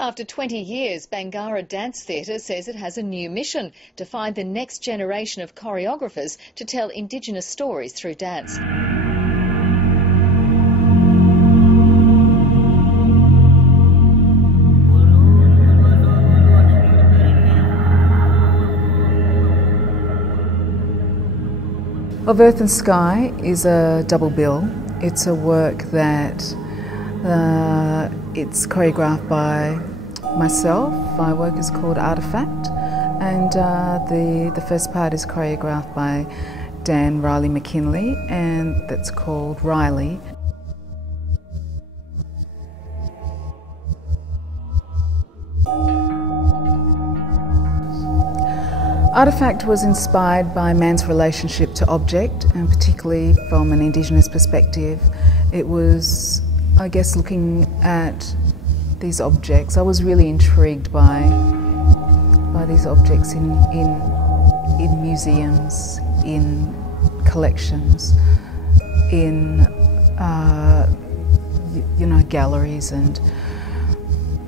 After 20 years, Bangarra Dance Theatre says it has a new mission: to find the next generation of choreographers to tell Indigenous stories through dance. Of Earth and Sky is a double bill. It's a work that it's choreographed by myself. My work is called Artefact, and the first part is choreographed by Daniel Riley McKinley, and that's called Riley. Artefact was inspired by man's relationship to object, and particularly from an Indigenous perspective. It was, I guess, looking at these objects. I was really intrigued by these objects in museums, in collections, in galleries, and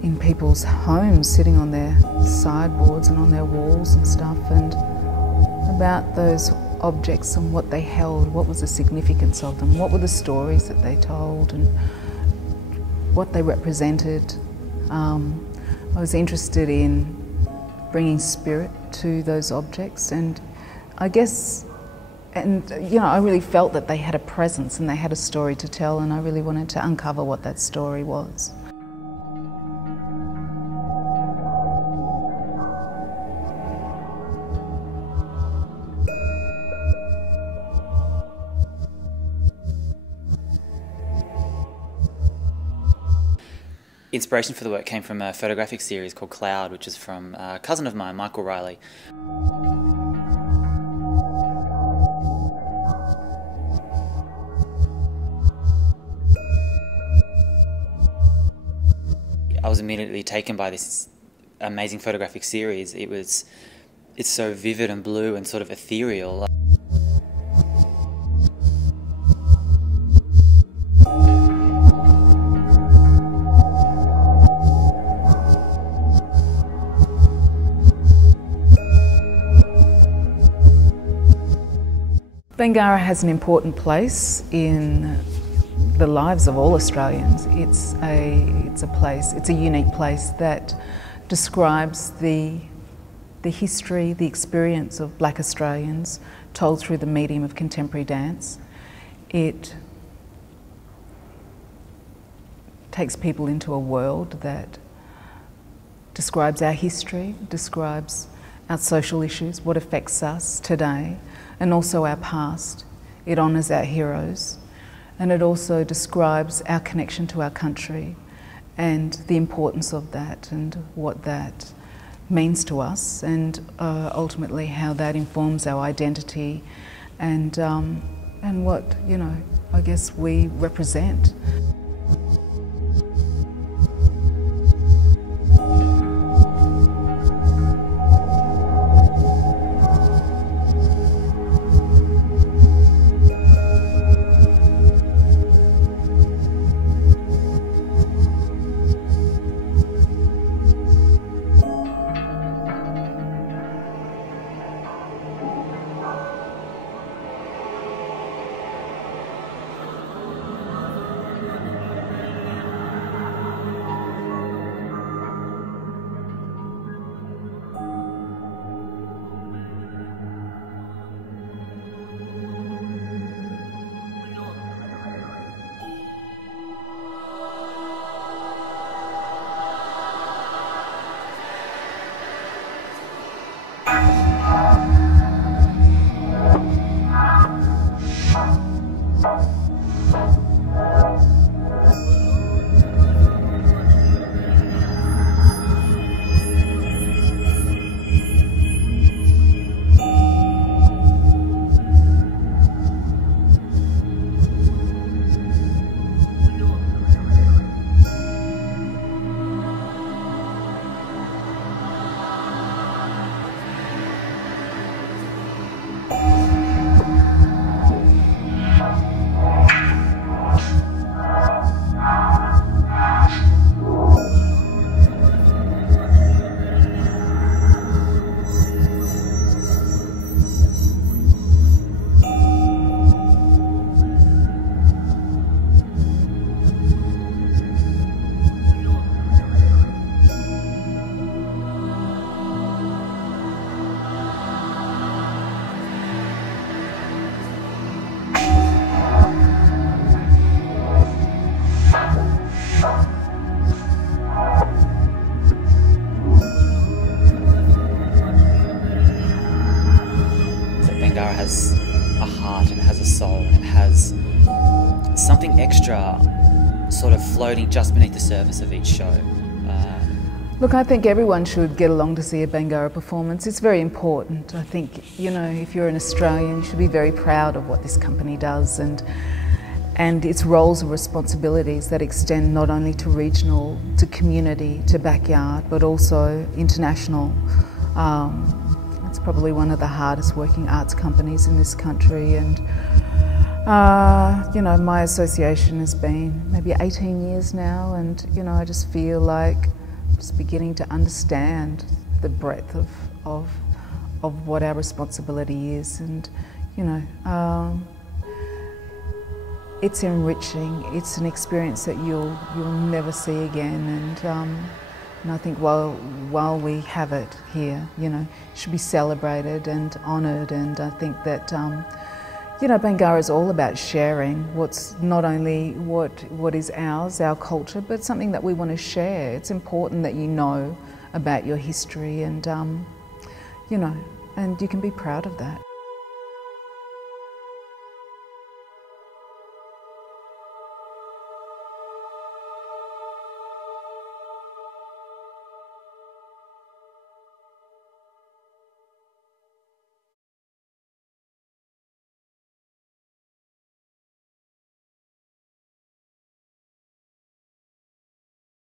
in people's homes, sitting on their sideboards and on their walls and stuff, and about those objects and what they held, what was the significance of them, what were the stories that they told, and what they represented. I was interested in bringing spirit to those objects, and I guess, I really felt that they had a presence and they had a story to tell, and I really wanted to uncover what that story was. Inspiration for the work came from a photographic series called Cloud, which is from a cousin of mine, Michael Riley. I was immediately taken by this amazing photographic series. It's so vivid and blue and sort of ethereal. Bangarra has an important place in the lives of all Australians. It's a unique place that describes the history, the experience of Black Australians told through the medium of contemporary dance. It takes people into a world that describes our history, describes our social issues, what affects us today, and also our past. It honours our heroes, and it also describes our connection to our country and the importance of that and what that means to us, and ultimately how that informs our identity and what, I guess we represent. Bangarra has a heart and it has a soul and it has something extra sort of floating just beneath the surface of each show. Look, I think everyone should get along to see a Bangarra performance. It's very important. I think, you know, if you're an Australian, you should be very proud of what this company does and its roles and responsibilities that extend not only to regional, to community, to backyard, but also international. It's probably one of the hardest working arts companies in this country, and you know, my association has been maybe 18 years now, and you know, I just feel like I'm just beginning to understand the breadth of what our responsibility is, and you know, it's enriching. It's an experience that you'll never see again, and I think while we have it here, you know, it should be celebrated and honoured. And I think that you know, Bangarra is all about sharing what's not only what is ours, our culture, but something that we want to share. It's important that you know about your history, and you know, and you can be proud of that.